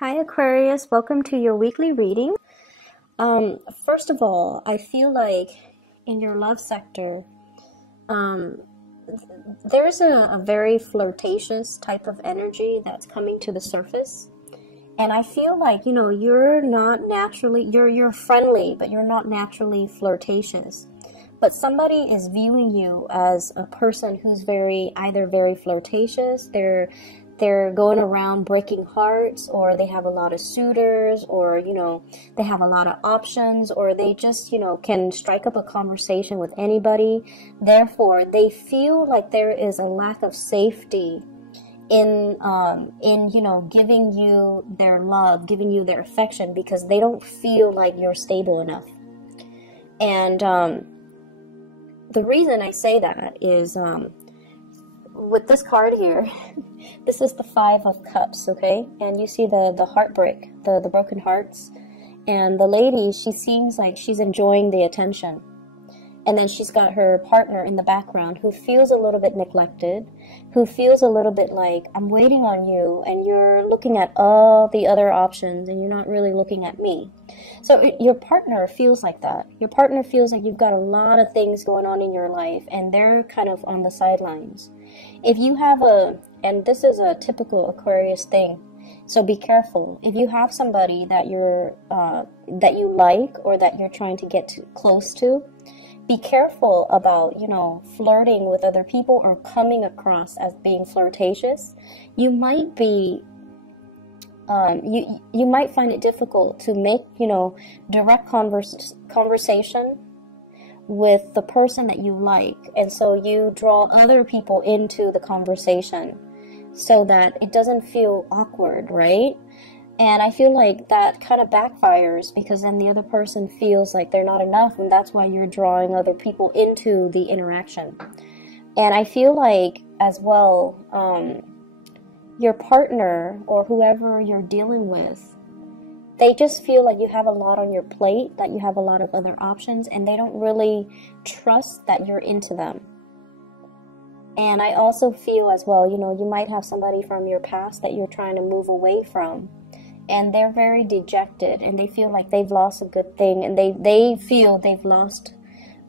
Hi Aquarius, welcome to your weekly reading. First of all, I feel like in your love sector, um, there's a very flirtatious type of energy that's coming to the surface. And I feel like, you're not naturally, you're friendly, but you're not naturally flirtatious. But somebody is viewing you as a person who's either very flirtatious, they're going around breaking hearts, or they have a lot of suitors, or they have a lot of options, or they just can strike up a conversation with anybody. Therefore, they feel like there is a lack of safety in giving you their love, giving you their affection, because they don't feel like you're stable enough. And the reason I say that is with this card here, this is the Five of Cups, okay? And you see the heartbreak, the broken hearts. And the lady, she seems like she's enjoying the attention. And then she's got her partner in the background who feels a little bit neglected, who feels a little bit like, I'm waiting on you, and you're looking at all the other options, and you're not really looking at me. So your partner feels like that. Your partner feels like you've got a lot of things going on in your life, and they're kind of on the sidelines. If you have and this is a typical Aquarius thing, so be careful. If you have somebody that that you like, or that you're trying to get close to, be careful about, flirting with other people or coming across as being flirtatious. You might be, you might find it difficult to make, direct conversation with the person that you like. And so you draw other people into the conversation so that it doesn't feel awkward, right? And I feel like that kind of backfires, because then the other person feels like they're not enough, and that's why you're drawing other people into the interaction. And I feel like, as well, your partner or whoever you're dealing with, they just feel like you have a lot on your plate, that you have a lot of other options, and they don't really trust that you're into them. And I also feel as well, you might have somebody from your past that you're trying to move away from. And they're very dejected, and they feel like they've lost a good thing, and they feel they've lost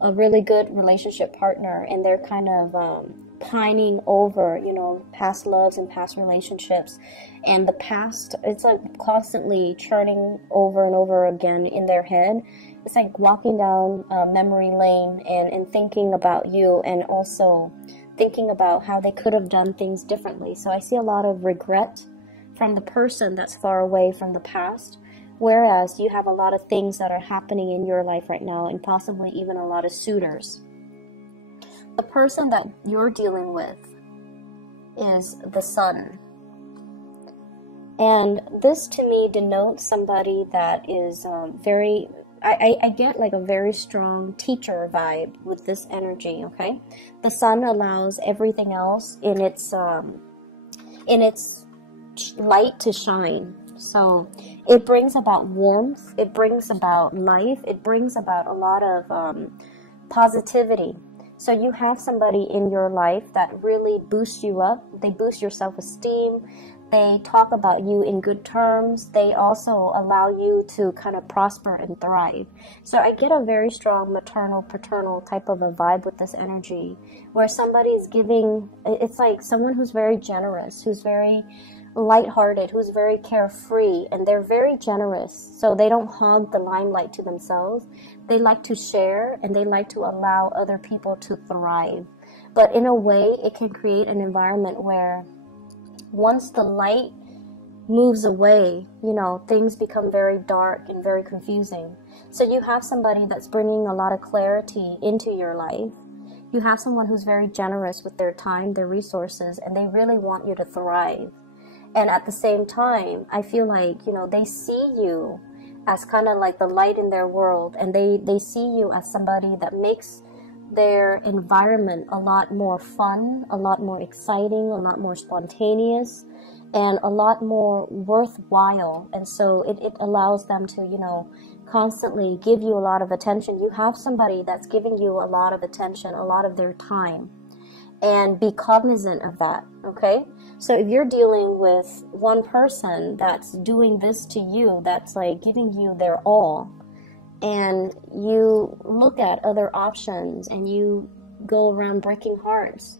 a really good relationship partner, and they're kind of pining over, past loves and past relationships. And the past, it's like constantly churning over and over again in their head. It's like walking down memory lane and thinking about you, and also thinking about how they could have done things differently. So I see a lot of regret from the person that's far away from the past, whereas you have a lot of things that are happening in your life right now, and possibly even a lot of suitors. The person that you're dealing with is the Sun. And this to me denotes somebody that is I get like a very strong teacher vibe with this energy, okay? The Sun allows everything else in its light to shine. So it brings about warmth, it brings about life, it brings about a lot of positivity. So you have somebody in your life that really boosts you up. They boost your self-esteem. They talk about you in good terms. They also allow you to kind of prosper and thrive. So I get a very strong maternal, paternal type of a vibe with this energy, where somebody's giving, it's like someone who's very generous, who's very lighthearted, who's very carefree, and they're very generous. So they don't hog the limelight to themselves. They like to share, and they like to allow other people to thrive. But in a way, it can create an environment where once the light moves away, things become very dark and very confusing. So you have somebody that's bringing a lot of clarity into your life. You have someone who's very generous with their time, their resources, and they really want you to thrive. And at the same time, I feel like, they see you as kind of like the light in their world, and they see you as somebody that makes their environment a lot more fun, a lot more exciting, a lot more spontaneous, and a lot more worthwhile. And so it allows them to, constantly give you a lot of attention. You have somebody that's giving you a lot of attention, a lot of their time, and be cognizant of that, okay? So if you're dealing with one person that's doing this to you, that's like giving you their all, and you look at other options and you go around breaking hearts,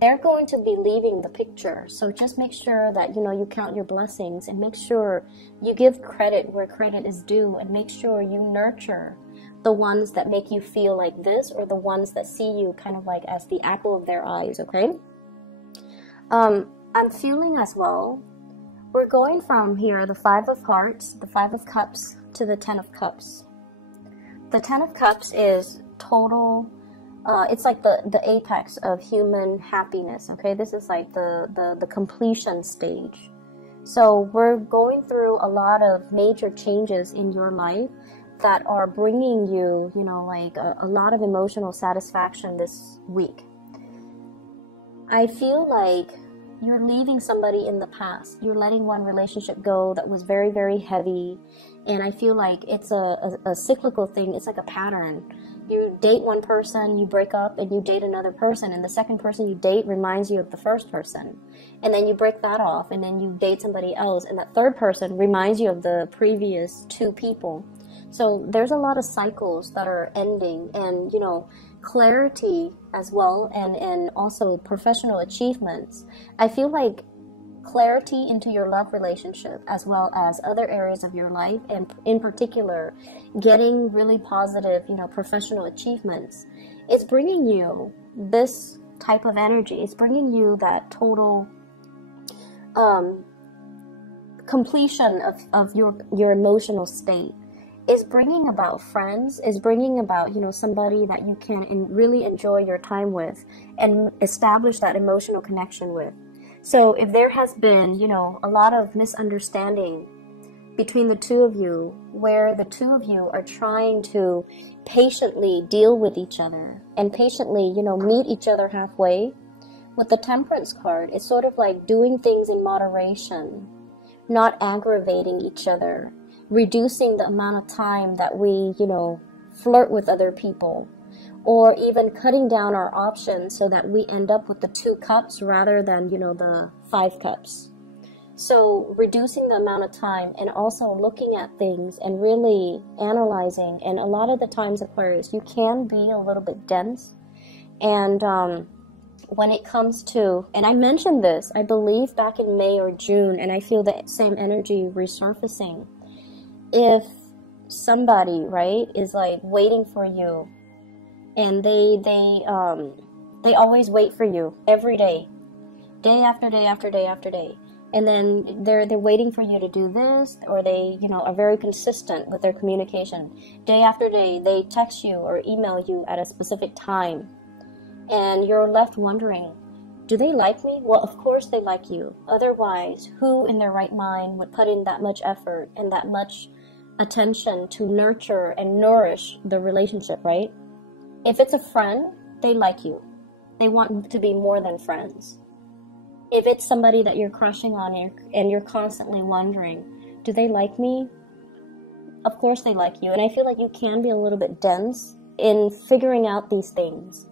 they're going to be leaving the picture. So just make sure that, you count your blessings, and make sure you give credit where credit is due, and make sure you nurture the ones that make you feel like this, or the ones that see you kind of like as the apple of their eyes, okay? I'm feeling as well, we're going from here, the 5 of Hearts, the 5 of Cups, to the 10 of Cups. The 10 of Cups is total, it's like the apex of human happiness, okay? This is like the completion stage. So we're going through a lot of major changes in your life that are bringing you, like a lot of emotional satisfaction this week. I feel like you're leaving somebody in the past. You're letting one relationship go that was very, very heavy. And I feel like it's a cyclical thing. It's like a pattern. You date one person, you break up, and you date another person. And the second person you date reminds you of the first person. And then you break that off, and then you date somebody else. And that third person reminds you of the previous 2 people. So there's a lot of cycles that are ending, and, clarity as well, and also professional achievements. I feel like clarity into your love relationship, as well as other areas of your life, and in particular, getting really positive, professional achievements, it's bringing you this type of energy. It's bringing you that total completion of your emotional state. Is bringing about friends, is bringing about, somebody that you can really enjoy your time with and establish that emotional connection with. So if there has been, a lot of misunderstanding between the 2 of you, where the 2 of you are trying to patiently deal with each other and patiently, meet each other halfway, with the Temperance card, it's sort of like doing things in moderation, not aggravating each other, reducing the amount of time that we, flirt with other people, or even cutting down our options so that we end up with the 2 cups rather than, the 5 cups. So reducing the amount of time, and also looking at things and really analyzing. And a lot of the times, Aquarius, you can be a little bit dense. And when it comes to, and I mentioned this, I believe back in May or June, and I feel the same energy resurfacing. If somebody, right, is like waiting for you, and they always wait for you every day after day after day after day, and then they're waiting for you to do this, or they, are very consistent with their communication. Day after day, they text you or email you at a specific time, and you're left wondering, do they like me? Well, of course they like you. Otherwise, who in their right mind would put in that much effort and that much attention to nurture and nourish the relationship, right? If it's a friend, they like you. They want to be more than friends. If it's somebody that you're crushing on and you're constantly wondering, do they like me? Of course they like you. And I feel like you can be a little bit dense in figuring out these things,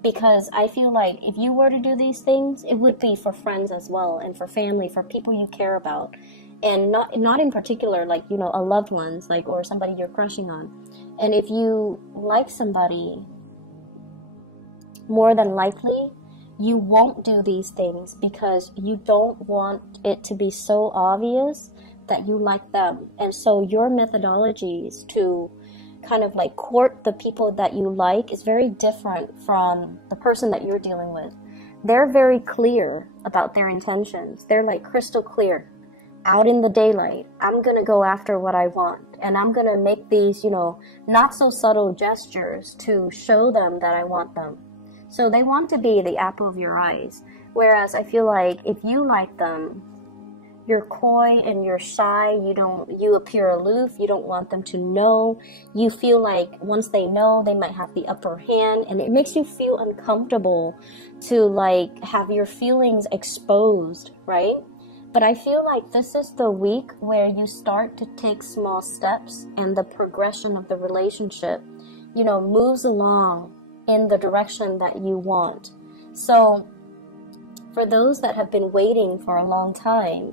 because I feel like if you were to do these things, it would be for friends as well, and for family, for people you care about. And not in particular, like, a loved ones, like, or somebody you're crushing on. And if you like somebody, more than likely, you won't do these things because you don't want it to be so obvious that you like them. And so your methodologies to kind of like court the people that you like is very different from the person that you're dealing with. They're very clear about their intentions. They're like crystal clear. Out in the daylight, I'm going to go after what I want, and I'm going to make these, not so subtle gestures to show them that I want them. So they want to be the apple of your eyes. Whereas I feel like if you like them, you're coy and you're shy, you appear aloof, you don't want them to know. You feel like once they know, they might have the upper hand, and it makes you feel uncomfortable to like have your feelings exposed, right? But I feel like this is the week where you start to take small steps, and the progression of the relationship, moves along in the direction that you want. So For those that have been waiting for a long time,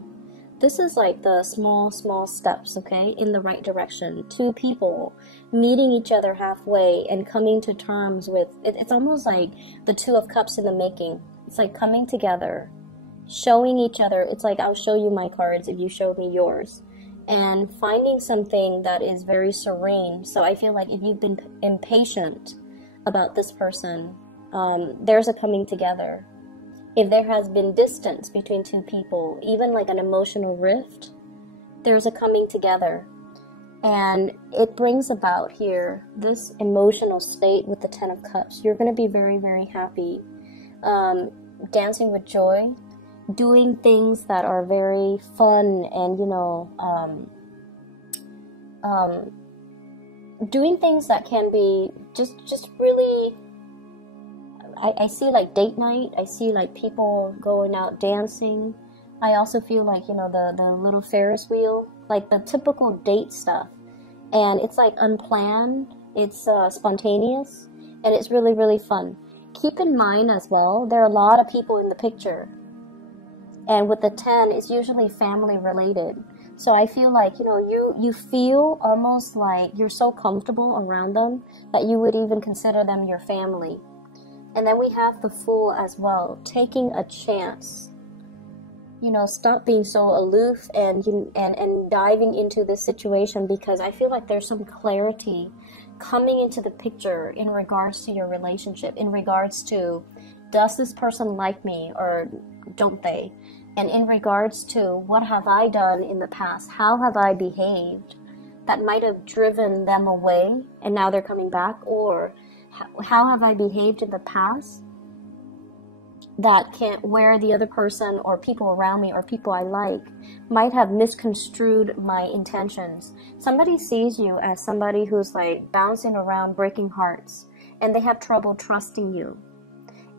this is like the small steps, okay, in the right direction. Two people meeting each other halfway and coming to terms with it. It's almost like the Two of Cups in the making. It's like coming together, showing each other. It's like, I'll show you my cards if you show me yours, and finding something that is very serene. So I feel like if you've been impatient about this person, there's a coming together. If there has been distance between two people, even like an emotional rift, there's a coming together. And it brings about here this emotional state with the Ten of Cups. You're going to be very, very happy. Dancing with joy, doing things that are very fun, and, you know, doing things that can be just really... I see like date night. I see like people going out dancing. I also feel like, you know, the little Ferris wheel, like the typical date stuff. And it's like unplanned, it's spontaneous, and it's really, really fun. Keep in mind as well, there are a lot of people in the picture. And with the 10, it's usually family related. So I feel like, you know, you feel almost like you're so comfortable around them that you would even consider them your family. And then we have the Fool as well, taking a chance. You know, stop being so aloof and diving into this situation, because I feel like there's some clarity coming into the picture in regards to your relationship, in regards to, does this person like me or don't they? And in regards to, what have I done in the past? How have I behaved that might have driven them away and now they're coming back? Or how have I behaved in the past that where the other person or people around me or people I like might have misconstrued my intentions? Somebody sees you as somebody who's like bouncing around, breaking hearts, and they have trouble trusting you.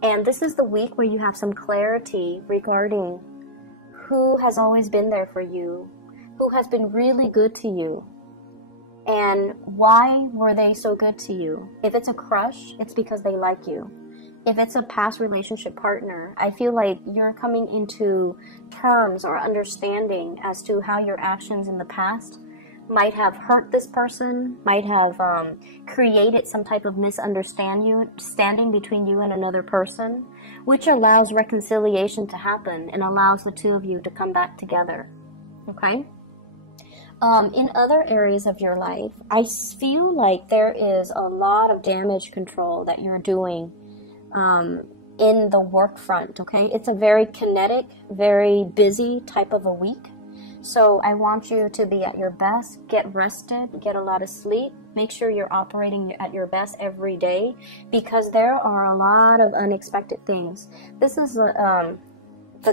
And this is the week where you have some clarity regarding who has always been there for you, who has been really good to you, and why were they so good to you. If it's a crush, it's because they like you. If it's a past relationship partner, I feel like you're coming into terms or understanding as to how your actions in the past might have hurt this person, might have created some type of misunderstanding between you and another person, which allows reconciliation to happen and allows the two of you to come back together. Okay? In other areas of your life, I feel like there is a lot of damage control that you're doing in the work front, okay? It's a very kinetic, very busy type of a week. So I want you to be at your best, get rested, get a lot of sleep, make sure you're operating at your best every day, because there are a lot of unexpected things. This is the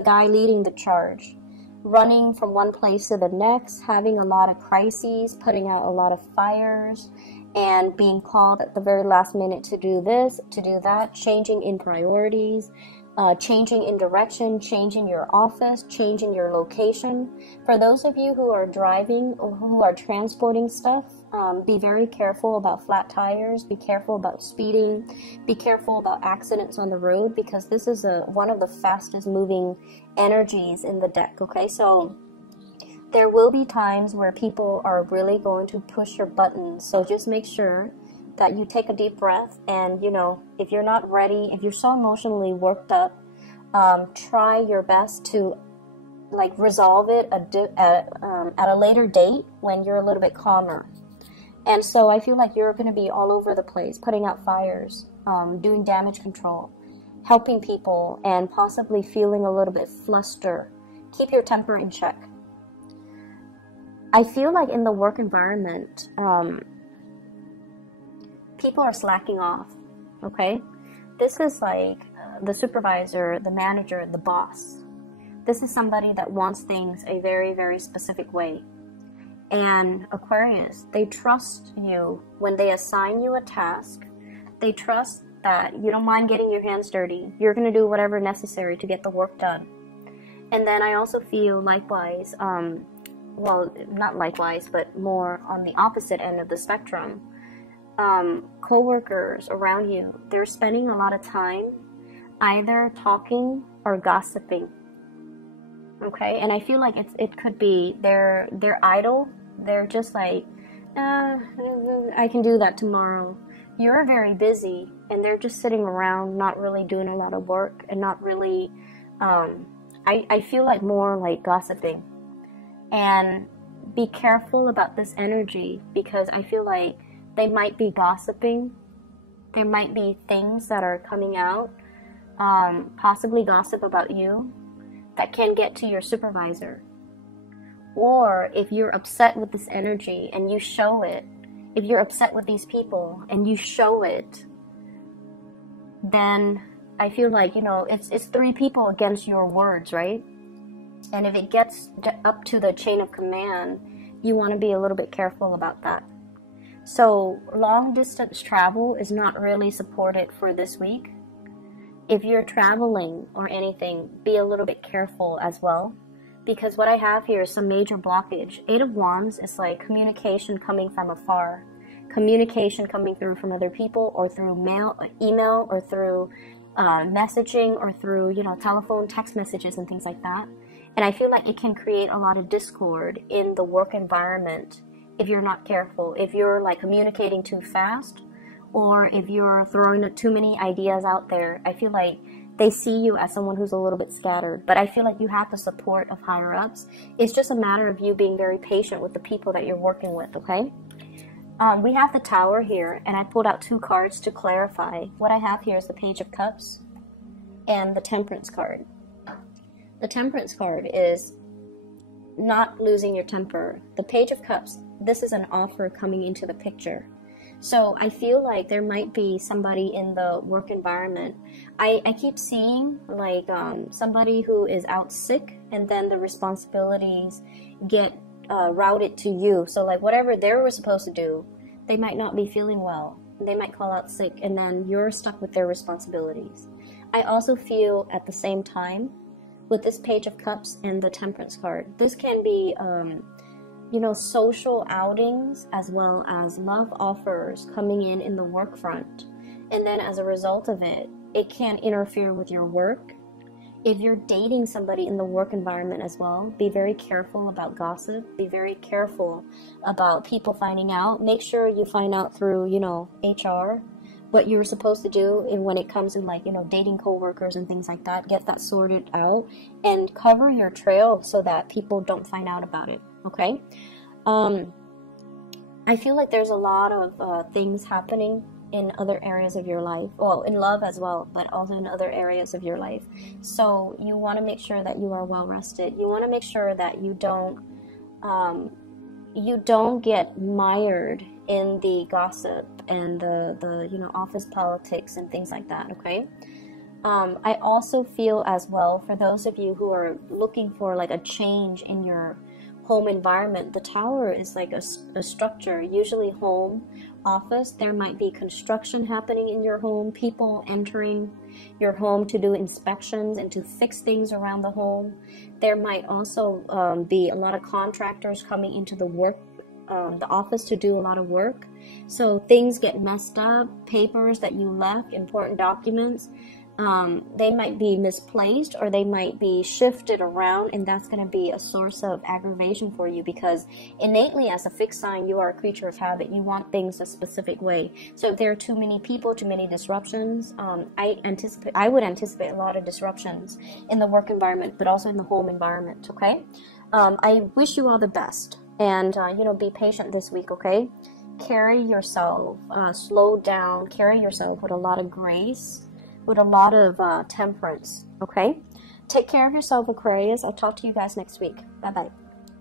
guy leading the charge, running from one place to the next, having a lot of crises, putting out a lot of fires, and being called at the very last minute to do this, to do that, changing in priorities, changing in direction, changing your office, changing your location. For those of you who are driving or who are transporting stuff, be very careful about flat tires, be careful about speeding, be careful about accidents on the road, because this is one of the fastest moving energies in the deck, okay? So there will be times where people are really going to push your buttons, so just make sure that you take a deep breath, and, you know, if you're not ready, if you're so emotionally worked up, try your best to like resolve it at a later date when you're a little bit calmer. And so I feel like you're going to be all over the place, putting out fires, doing damage control, helping people, and possibly feeling a little bit flustered. Keep your temper in check. I feel like in the work environment, people are slacking off, okay? This is like the supervisor, the manager, the boss. This is somebody that wants things a very, very specific way. And Aquarius, they trust you when they assign you a task. They trust that you don't mind getting your hands dirty. You're going to do whatever necessary to get the work done. And then I also feel likewise, well, not likewise, but more on the opposite end of the spectrum. Co-workers around you, they're spending a lot of time either talking are gossiping. Okay, and I feel like it could be they're idle. They're just like, I can do that tomorrow. You're very busy, and they're just sitting around, not really doing a lot of work, and not really. I feel like more like gossiping. And be careful about this energy, because I feel like they might be gossiping. There might be things that are coming out, possibly gossip about you, that can get to your supervisor. Or if you're upset with this energy and you show it, if you're upset with these people and you show it, then I feel like, you know, it's three people against your words, right? And if it gets up to the chain of command, you want to be a little bit careful about that. So long distance travel is not really supported for this week. If you're traveling or anything, be a little bit careful as well, because what I have here is some major blockage. 8 of Wands is like communication coming from afar, communication coming through from other people, or through mail, email, or through messaging, or through, you know, telephone, text messages and things like that. And I feel like it can create a lot of discord in the work environment if you're not careful. If you're like communicating too fast, or if you're throwing too many ideas out there, I feel like they see you as someone who's a little bit scattered. But I feel like you have the support of higher ups. It's just a matter of you being very patient with the people that you're working with, okay? We have the Tower here, and I pulled out 2 cards to clarify. What I have here is the Page of Cups and the Temperance card. The Temperance card is not losing your temper. The Page of Cups, this is an offer coming into the picture. So I feel like there might be somebody in the work environment. I keep seeing like somebody who is out sick, and then the responsibilities get routed to you. So like whatever they were supposed to do, they might not be feeling well. They might call out sick, and then you're stuck with their responsibilities. I also feel at the same time with this Page of Cups and the Temperance card, this can be you know, social outings as well as love offers coming in the work front. And then as a result of it, it can interfere with your work. If you're dating somebody in the work environment as well, be very careful about gossip. Be very careful about people finding out. Make sure you find out through, you know, HR what you're supposed to do, and when it comes in like, you know, dating coworkers and things like that, get that sorted out and cover your trail so that people don't find out about it. Okay. I feel like there's a lot of things happening in other areas of your life. Well, in love as well, but also in other areas of your life. So you want to make sure that you are well rested. You want to make sure that you don't get mired in the gossip and the you know, office politics and things like that. Okay. I also feel as well, for those of you who are looking for like a change in your home environment, the Tower is like a structure, usually home, office. There might be construction happening in your home, people entering your home to do inspections and to fix things around the home. There might also be a lot of contractors coming into the office to do a lot of work. So things get messed up, papers that you left, important documents, they might be misplaced, or they might be shifted around, and that's going to be a source of aggravation for you, because innately as a fixed sign, you are a creature of habit. You want things a specific way. So if there are too many people, too many disruptions, I would anticipate a lot of disruptions in the work environment, but also in the home environment. Okay. I wish you all the best, and you know, be patient this week. Okay. Carry yourself, slow down, carry yourself with a lot of grace, with a lot of temperance. Okay. Take care of yourself, Aquarius. I'll talk to you guys next week. Bye bye.